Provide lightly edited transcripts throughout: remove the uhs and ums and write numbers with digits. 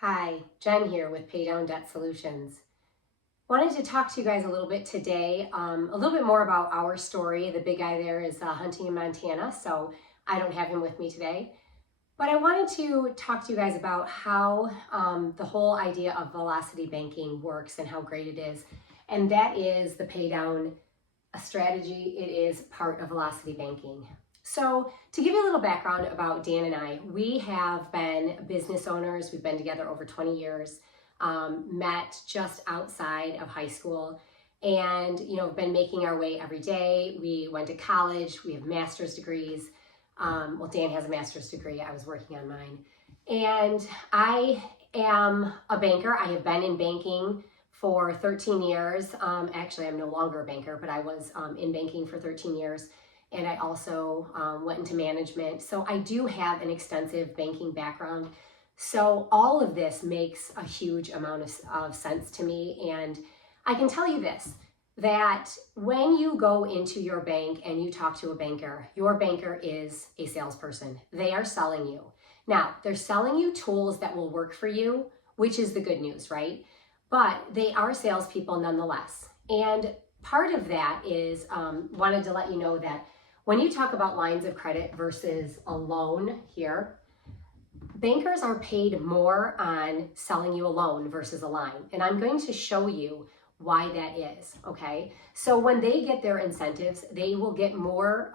Hi, Jen here with Pay Down Debt Solutions. Wanted to talk to you guys a little bit today, a little bit more about our story. The big guy there is hunting in Montana, so I don't have him with me today. But I wanted to talk to you guys about how the whole idea of velocity banking works and how great it is. And that is the pay down strategy. It is part of velocity banking. So to give you a little background about Dan and I, we have been business owners. We've been together over 20 years, met just outside of high school, and been making our way every day. We went to college. We have master's degrees. Well, Dan has a master's degree. I was working on mine. And I am a banker. I have been in banking for 13 years. Actually, I'm no longer a banker, but I was in banking for 13 years. And I also went into management. So I do have an extensive banking background. So all of this makes a huge amount of sense to me. And I can tell you this, that when you go into your bank and you talk to a banker, your banker is a salesperson. They are selling you. Now, they're selling you tools that will work for you, which is the good news, right? But they are salespeople nonetheless. And part of that is, wanted to let you know that when you talk about lines of credit versus a loan here, bankers are paid more on selling you a loan versus a line. And I'm going to show you why that is, okay? So when they get their incentives, they will get more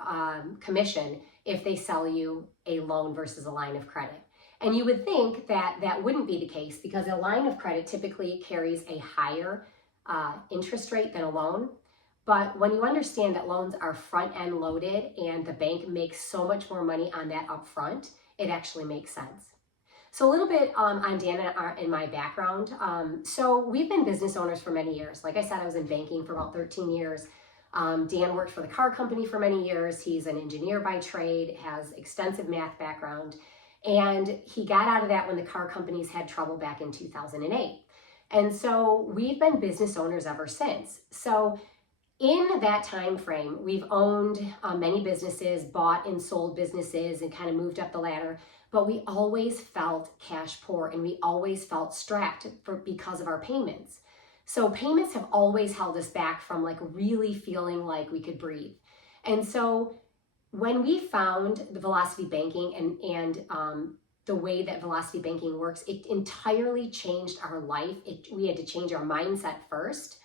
commission if they sell you a loan versus a line of credit. And you would think that that wouldn't be the case because a line of credit typically carries a higher interest rate than a loan. But when you understand that loans are front end loaded and the bank makes so much more money on that upfront, it actually makes sense. So a little bit on Dan and my background. So we've been business owners for many years. Like I said, I was in banking for about 13 years. Dan worked for the car company for many years. He's an engineer by trade, has extensive math background. And he got out of that when the car companies had trouble back in 2008. And so we've been business owners ever since. So in that time frame, we've owned many businesses, bought and sold businesses, and kind of moved up the ladder. But we always felt cash poor, and we always felt strapped because of our payments. So payments have always held us back from really feeling like we could breathe. And so when we found the velocity banking and the way that velocity banking works, it entirely changed our life. We had to change our mindset first.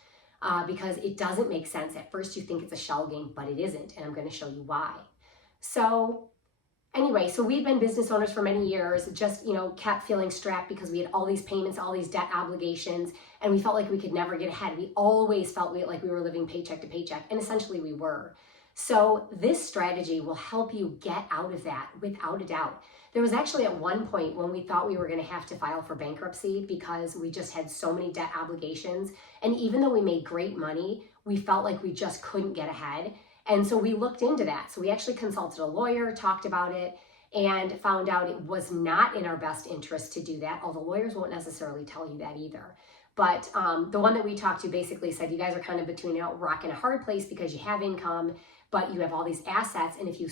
Because it doesn't make sense. At first you think it's a shell game, but it isn't, and I'm going to show you why. So anyway, so we've been business owners for many years, just kept feeling strapped because we had all these payments, all these debt obligations, and we felt like we could never get ahead. We always felt like we were living paycheck to paycheck, and essentially we were. So this strategy will help you get out of that without a doubt. There was actually at one point when we thought we were going to have to file for bankruptcy because we just had so many debt obligations. And even though we made great money, we felt like we just couldn't get ahead. And so we looked into that. So we actually consulted a lawyer, talked about it, and found out it was not in our best interest to do that, although lawyers won't necessarily tell you that either. But the one that we talked to basically said, you guys are kind of between a rock and a hard place because you have income, but you have all these assets, and if we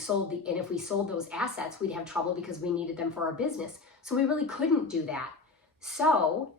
sold those assets, we'd have trouble because we needed them for our business. So we really couldn't do that. So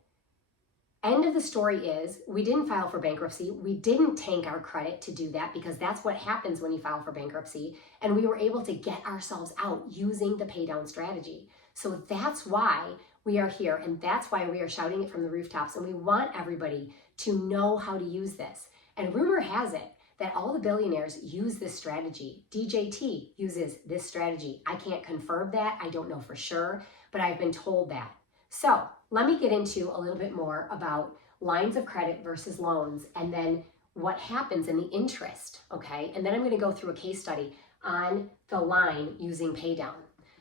end of the story is we didn't file for bankruptcy. We didn't tank our credit to do that because that's what happens when you file for bankruptcy. And we were able to get ourselves out using the pay down strategy. So that's why we are here, and that's why we are shouting it from the rooftops, and we want everybody to know how to use this. And rumor has it that all the billionaires use this strategy. DJT uses this strategy. I can't confirm that. I don't know for sure, but I've been told that. So let me get into a little bit more about lines of credit versus loans, and then what happens in the interest, okay? And then I'm gonna go through a case study on the line using pay down.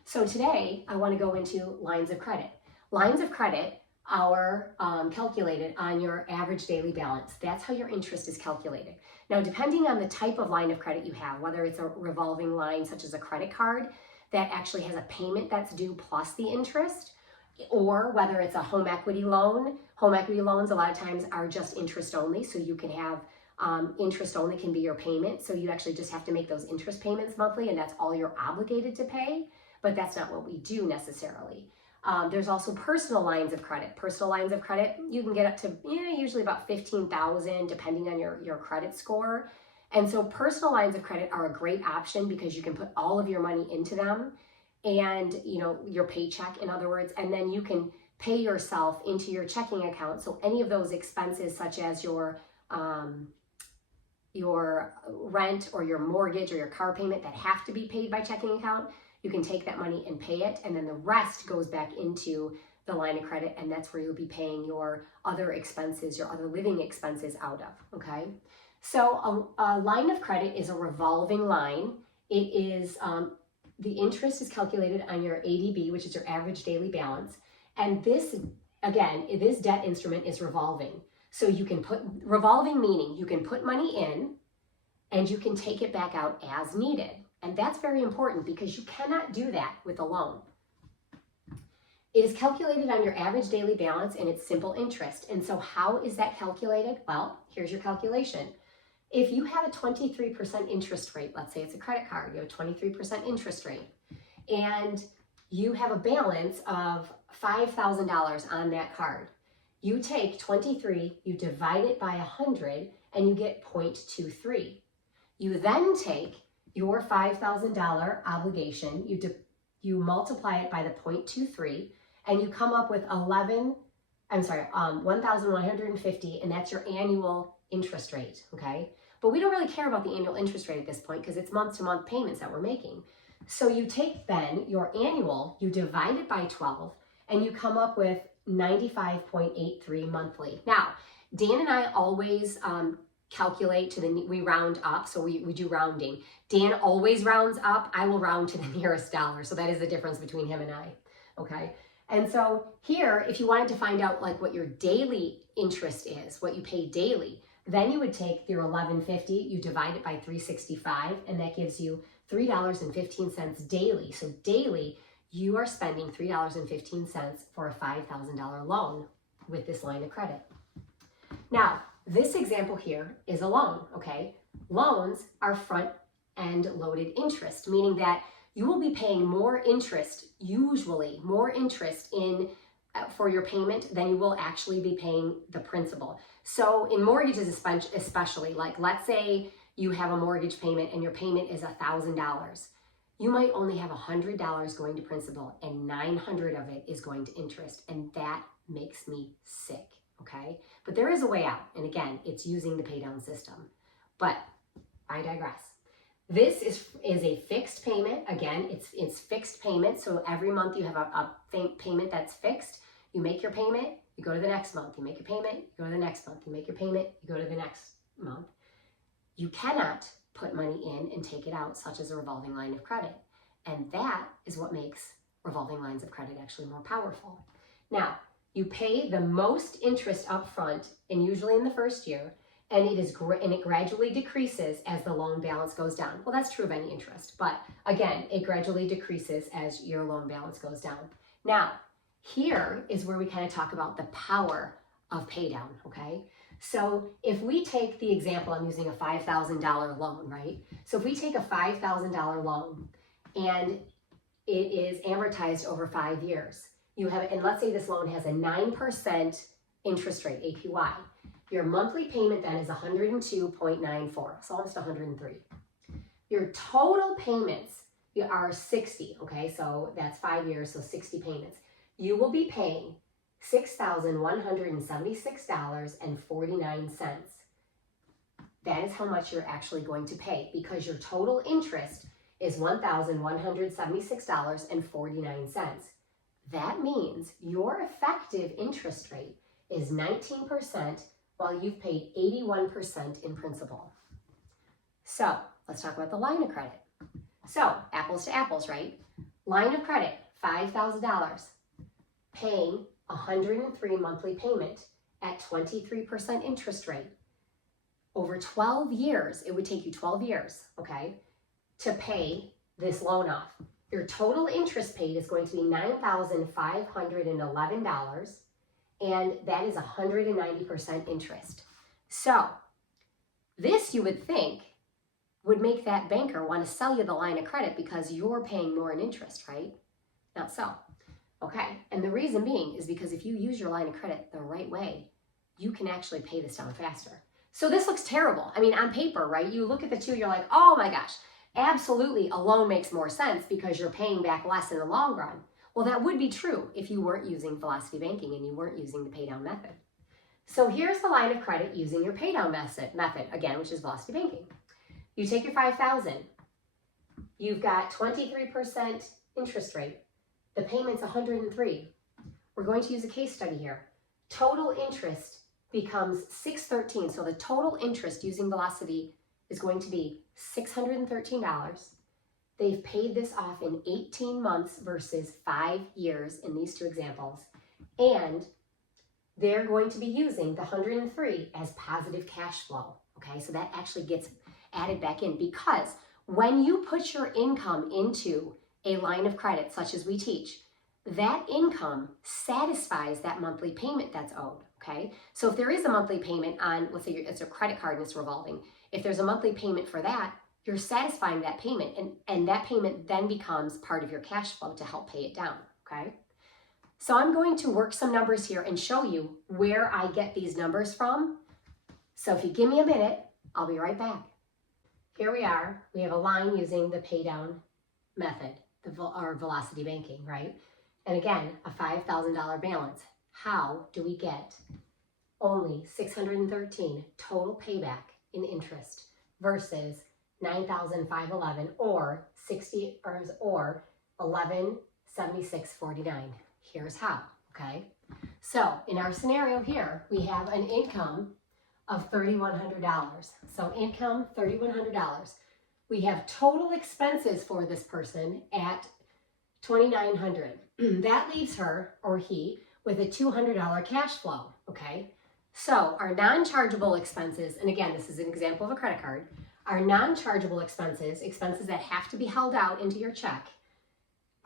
So today, I wanna go into lines of credit. Lines of credit are calculated on your average daily balance. That's how your interest is calculated. Now, depending on the type of line of credit you have, whether it's a revolving line such as a credit card that actually has a payment that's due plus the interest, or whether it's a home equity loan. Home equity loans a lot of times are just interest only, so you can have interest only can be your payment. So you actually just have to make those interest payments monthly, and that's all you're obligated to pay, but that's not what we do necessarily. There's also personal lines of credit. Personal lines of credit, you can get up to usually about $15,000 depending on your credit score. And so personal lines of credit are a great option because you can put all of your money into them and your paycheck, in other words, and then you can pay yourself into your checking account. So any of those expenses such as your rent or your mortgage or your car payment that have to be paid by checking account, you can take that money and pay it, and then the rest goes back into the line of credit, and that's where you'll be paying your other expenses, your other living expenses out of, okay? So a line of credit is a revolving line. It is, the interest is calculated on your ADB, which is your average daily balance, and this, again, this debt instrument is revolving. So you can revolving meaning you can put money in and you can take it back out as needed. And that's very important because you cannot do that with a loan. It is calculated on your average daily balance and it's simple interest. And so how is that calculated? Well, here's your calculation. If you have a 23% interest rate, let's say it's a credit card, you have a 23% interest rate, and you have a balance of $5,000 on that card. You take 23, you divide it by 100, and you get 0.23. You then take your $5,000 obligation, you multiply it by the 0.23, and you come up with 1,150, and that's your annual interest rate, okay? But we don't really care about the annual interest rate at this point because it's month-to-month payments that we're making. So you take then your annual, you divide it by 12, and you come up with 95.83 monthly. Now, Dan and I always calculate we round up, so we do rounding. Dan always rounds up. I will round to the nearest dollar. So that is the difference between him and I, okay? And so here, if you wanted to find out like what your daily interest is, what you pay daily, then you would take your $11.50, you divide it by 365, and that gives you $3.15 daily. So daily, you are spending $3.15 for a $5,000 loan with this line of credit. Now, this example here is a loan, okay? Loans are front-end loaded interest, meaning that you will be paying more interest, usually more interest for your payment than you will actually be paying the principal. So in mortgages especially, like let's say you have a mortgage payment and your payment is $1,000. You might only have $100 going to principal and $900 of it is going to interest, and that makes me sick, okay? But there is a way out, and again, it's using the pay down system. But I digress. This is a fixed payment. Again, it's fixed payment, so every month you have a payment that's fixed. You make your payment, you go to the next month. You make your payment, you go to the next month. You make your payment, you go to the next month. You cannot put money in and take it out, such as a revolving line of credit. And that is what makes revolving lines of credit actually more powerful. Now, you pay the most interest up front, and usually in the first year, and it gradually decreases as the loan balance goes down. Well, that's true of any interest, but again, it gradually decreases as your loan balance goes down. Now, here is where we kind of talk about the power of pay down, okay? So if we take the example, I'm using a $5,000 loan, right? So if we take a $5,000 loan and it is amortized over 5 years, and let's say this loan has a 9% interest rate, APY. Your monthly payment then is $102.94, so almost $103. Your total payments are $60, okay? So that's 5 years, so 60 payments. You will be paying $6,176.49. That is how much you're actually going to pay because your total interest is $1,176.49. That means your effective interest rate is 19% while you've paid 81% in principal. So let's talk about the line of credit. So apples to apples, right? Line of credit, $5,000, paying 103 monthly payment at 23% interest rate. Over 12 years, it would take you 12 years, okay, to pay this loan off. Your total interest paid is going to be $9,511, and that is 190% interest. So this, you would think, would make that banker want to sell you the line of credit because you're paying more in interest, right? Not so. Okay, and the reason being is because if you use your line of credit the right way, you can actually pay this down faster. So this looks terrible. I mean, on paper, right? You look at the two, you're like, oh my gosh, absolutely a loan makes more sense because you're paying back less in the long run. Well, that would be true if you weren't using velocity banking and you weren't using the pay down method. So here's the line of credit using your pay down method again, which is velocity banking. You take your $5,000, you've got 23% interest rate. The payment's $103. We're going to use a case study here. Total interest becomes $613. So the total interest using velocity is going to be $613. They've paid this off in 18 months versus 5 years in these two examples. And they're going to be using the 103 as positive cash flow. Okay, so that actually gets added back in because when you put your income into a line of credit, such as we teach, that income satisfies that monthly payment that's owed, okay? So if there is a monthly payment on, let's say it's a credit card and it's revolving, if there's a monthly payment for that, you're satisfying that payment and that payment then becomes part of your cash flow to help pay it down, okay? So I'm going to work some numbers here and show you where I get these numbers from. So if you give me a minute, I'll be right back. Here we are. We have a line using the pay down method, or velocity banking, right? And again, a $5,000 balance. How do we get only $613 total payback in interest versus $9,511 or $1176.49? Here's how, okay? So in our scenario here, we have an income of $3,100. So income, $3,100. We have total expenses for this person at $2,900. That leaves her or he with a $200 cash flow, okay? So our non-chargeable expenses, and again, this is an example of a credit card, our non-chargeable expenses that have to be held out into your check,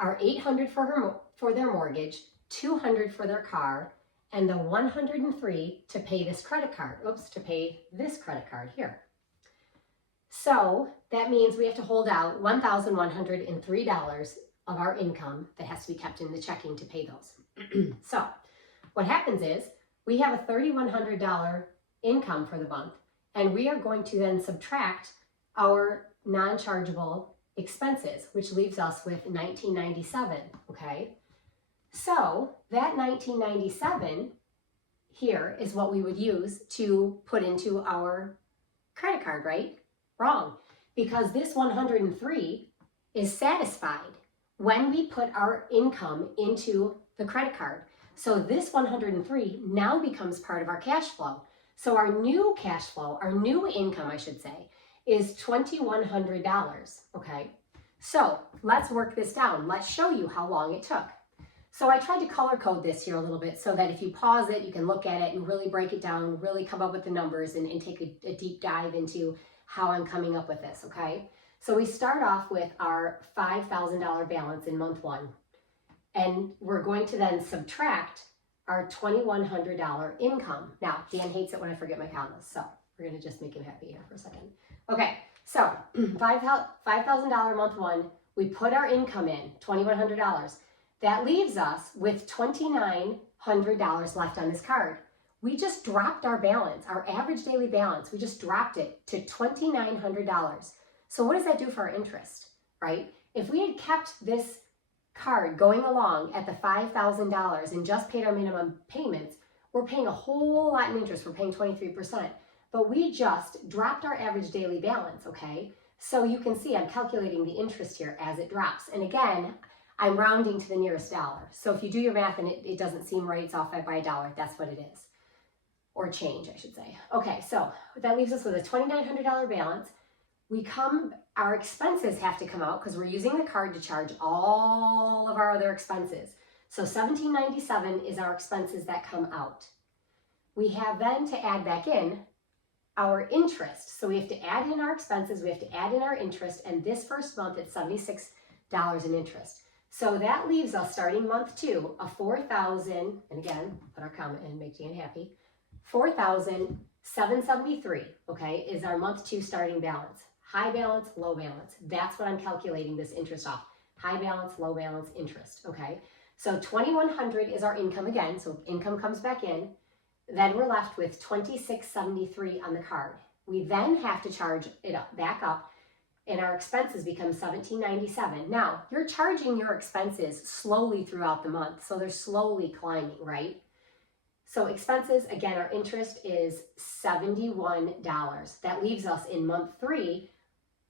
are $800 for their mortgage, $200 for their car, and the $103 to pay this credit card. To pay this credit card here. So that means we have to hold out $1,103 of our income that has to be kept in the checking to pay those. So what happens is we have a $3,100 income for the month, and we are going to then subtract our non-chargeable expenses, which leaves us with $1,997, okay? So that $1,997 here is what we would use to put into our credit card, right? Wrong, because this 103 is satisfied when we put our income into the credit card. So this 103 now becomes part of our cash flow. So our new cash flow, our new income, I should say, is $2,100, okay? So let's work this down. Let's show you how long it took. So I tried to color code this here a little bit so that if you pause it, you can look at it and really break it down, really come up with the numbers and take a deep dive into how I'm coming up with this, okay? So we start off with our $5,000 balance in month 1, and we're going to then subtract our $2,100 income. Now, Dan hates it when I forget my commas, so we're gonna just make him happy here for a second. Okay, so $5,000 month 1, we put our income in, $2,100. That leaves us with $2,900 left on this card. We just dropped our balance, our average daily balance, we just dropped it to $2,900. So what does that do for our interest, right? If we had kept this card going along at the $5,000 and just paid our minimum payments, we're paying a whole lot in interest. We're paying 23%, but we just dropped our average daily balance, okay? So you can see I'm calculating the interest here as it drops. And again, I'm rounding to the nearest dollar. So if you do your math and it doesn't seem right, it's off by a dollar, that's what it is. Or change, I should say. Okay, so that leaves us with a $2,900 balance. Our expenses have to come out because we're using the card to charge all of our other expenses. So $1,797 is our expenses that come out. We have then to add back in our interest. So we have to add in our expenses, we have to add in our interest, and this first month it's $76 in interest. So that leaves us starting month 2, a $4,000, and again, put our comment in, make Dan happy, $4,773, okay, is our month 2 starting balance. High balance, low balance. That's what I'm calculating this interest off. High balance, low balance, interest, okay? So $2,100 is our income again. So income comes back in. Then we're left with $26.73 on the card. We then have to charge it back up, and our expenses become $17.97. Now, you're charging your expenses slowly throughout the month, so they're slowly climbing, right? So expenses, again, our interest is $71. That leaves us in month 3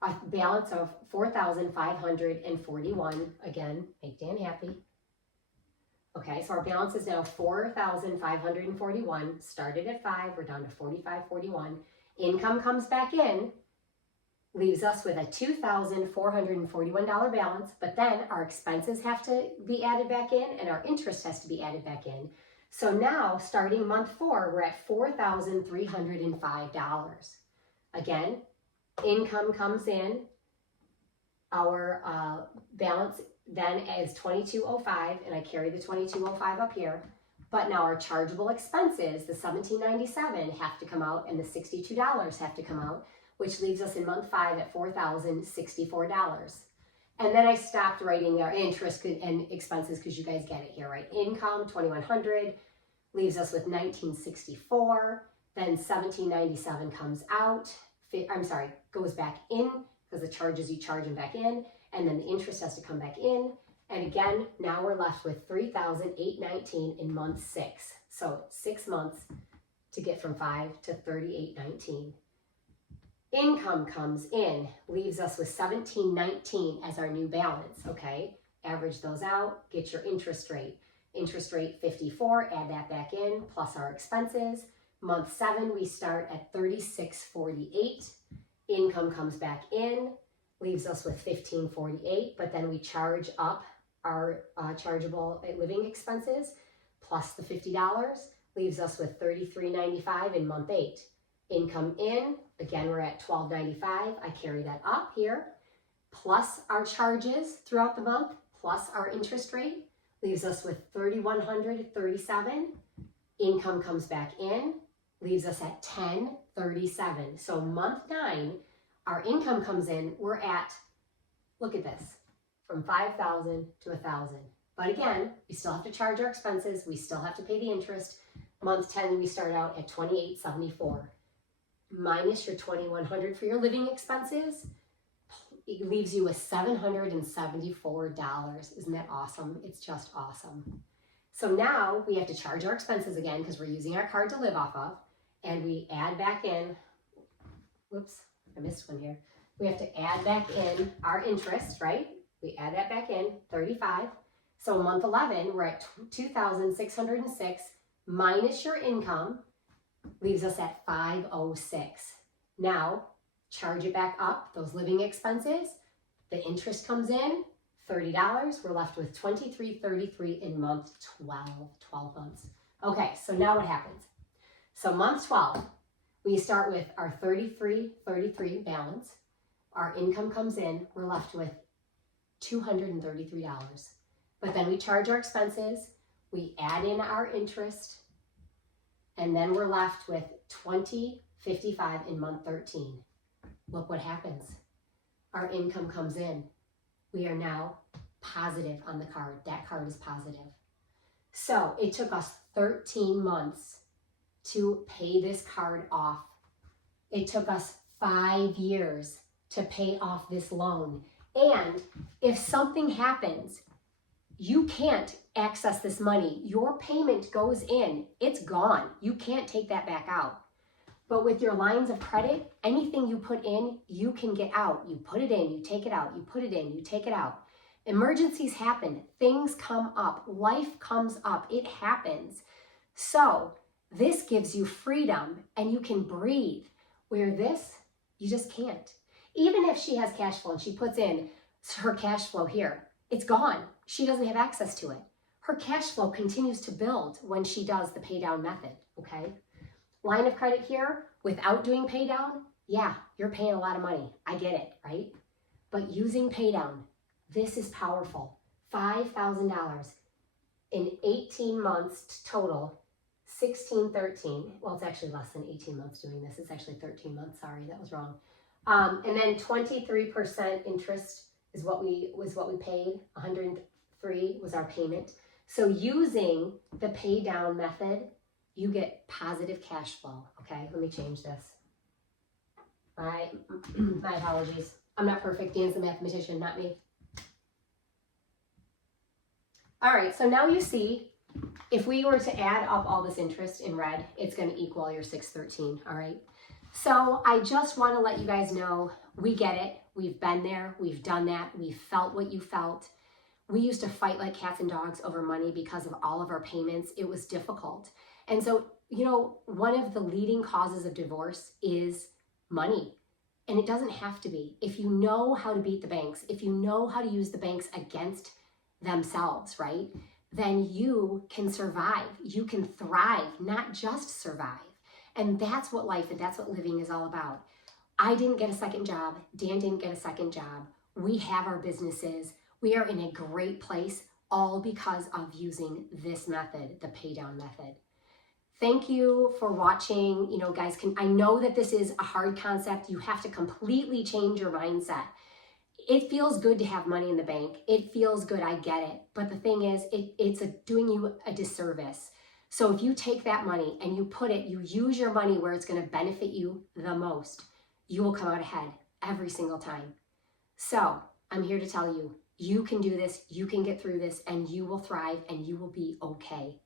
a balance of $4,541. Again, make Dan happy. Okay, so our balance is now $4,541. Started at 5, we're down to $4,541. Income comes back in, leaves us with a $2,441 balance, but then our expenses have to be added back in and our interest has to be added back in. So now, starting month 4, we're at $4,305. Again, income comes in, our balance then is $2,205, and I carry the $2,205 up here. But now our chargeable expenses, the $1,797, have to come out, and the $62 have to come out, which leaves us in month 5 at $4,064. And then I stopped writing our interest and expenses because you guys get it here, right? Income, $2,100, leaves us with $1,964. Then $1,797 comes out. Goes back in because the charges, you charge them back in. And then the interest has to come back in. And again, now we're left with $3,819 in month 6. So 6 months to get from 5 to $3,819. Income comes in, leaves us with $1,719 as our new balance, okay? Average those out, get your interest rate. Interest rate 54, add that back in, plus our expenses. Month 7, we start at $36.48. Income comes back in, leaves us with $15.48, but then we charge up our chargeable living expenses plus the $50, leaves us with $33.95 in month 8. Income in, again, we're at $12.95. I carry that up here, plus our charges throughout the month, plus our interest rate, leaves us with $3,137. Income comes back in, leaves us at $10.37. So month 9, our income comes in, we're at, look at this, from $5,000 to $1,000. But again, we still have to charge our expenses, we still have to pay the interest. Month 10, we start out at $28.74. Minus your $2,100 for your living expenses, it leaves you with $774. Isn't that awesome? It's just awesome. So now we have to charge our expenses again because we're using our card to live off of, and we add back in, whoops, I missed one here. We have to add back in our interest, right? We add that back in, 35. So month 11, we're at $2,606 minus your income, leaves us at $506. Now, charge it back up, those living expenses. The interest comes in, $30. We're left with $23.33 in month 12 months. Okay, so now what happens? So month 12, we start with our $33.33 balance. Our income comes in, we're left with $233. But then we charge our expenses, we add in our interest, and then we're left with $20.55 in month 13. Look what happens. Our income comes in. We are now positive on the card. That card is positive. So it took us 13 months to pay this card off. It took us 5 years to pay off this loan. And if something happens, you can't access this money. Your payment goes in, it's gone. You can't take that back out. But with your lines of credit, anything you put in, you can get out. You put it in, you take it out, you put it in, you take it out. Emergencies happen, things come up, life comes up, it happens. So this gives you freedom and you can breathe, where this, you just can't. Even if she has cash flow and she puts in her cash flow here, it's gone. She doesn't have access to it. Her cash flow continues to build when she does the pay down method, okay? Line of credit here, without doing pay down, yeah, you're paying a lot of money. I get it, right? But using pay down, this is powerful. $5,000 in 18 months total, 13. Well, it's actually less than 18 months doing this. It's actually 13 months. Sorry, that was wrong. And then 23% interest is what we paid. 103 was our payment. So using the pay down method, you get positive cash flow. Okay, let me change this. My apologies. I'm not perfect. Dan's the mathematician, not me. All right, so now you see, if we were to add up all this interest in red, it's going to equal your 613, all right? So I just want to let you guys know, we get it. We've been there. We've done that. We've felt what you felt. We used to fight like cats and dogs over money because of all of our payments. It was difficult. And so, you know, one of the leading causes of divorce is money. And it doesn't have to be. If you know how to beat the banks, if you know how to use the banks against themselves, right? Then you can survive. You can thrive, not just survive. And that's what life and that's what living is all about. I didn't get a second job. Dan didn't get a second job. We have our businesses. We are in a great place, all because of using this method, the pay down method. Thank you for watching. You know, guys, I know that this is a hard concept. You have to completely change your mindset. It feels good to have money in the bank. It feels good, I get it. But the thing is, it's doing you a disservice. So if you take that money and you use your money where it's going to benefit you the most, you will come out ahead every single time. So I'm here to tell you, you can do this, you can get through this, and you will thrive and you will be okay.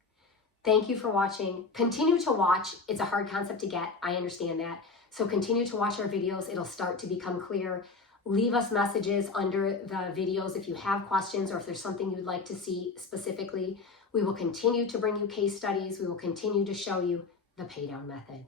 Thank you for watching. Continue to watch. It's a hard concept to get. I understand that. So continue to watch our videos. It'll start to become clear. Leave us messages under the videos if you have questions or if there's something you'd like to see specifically. We will continue to bring you case studies. We will continue to show you the pay down method.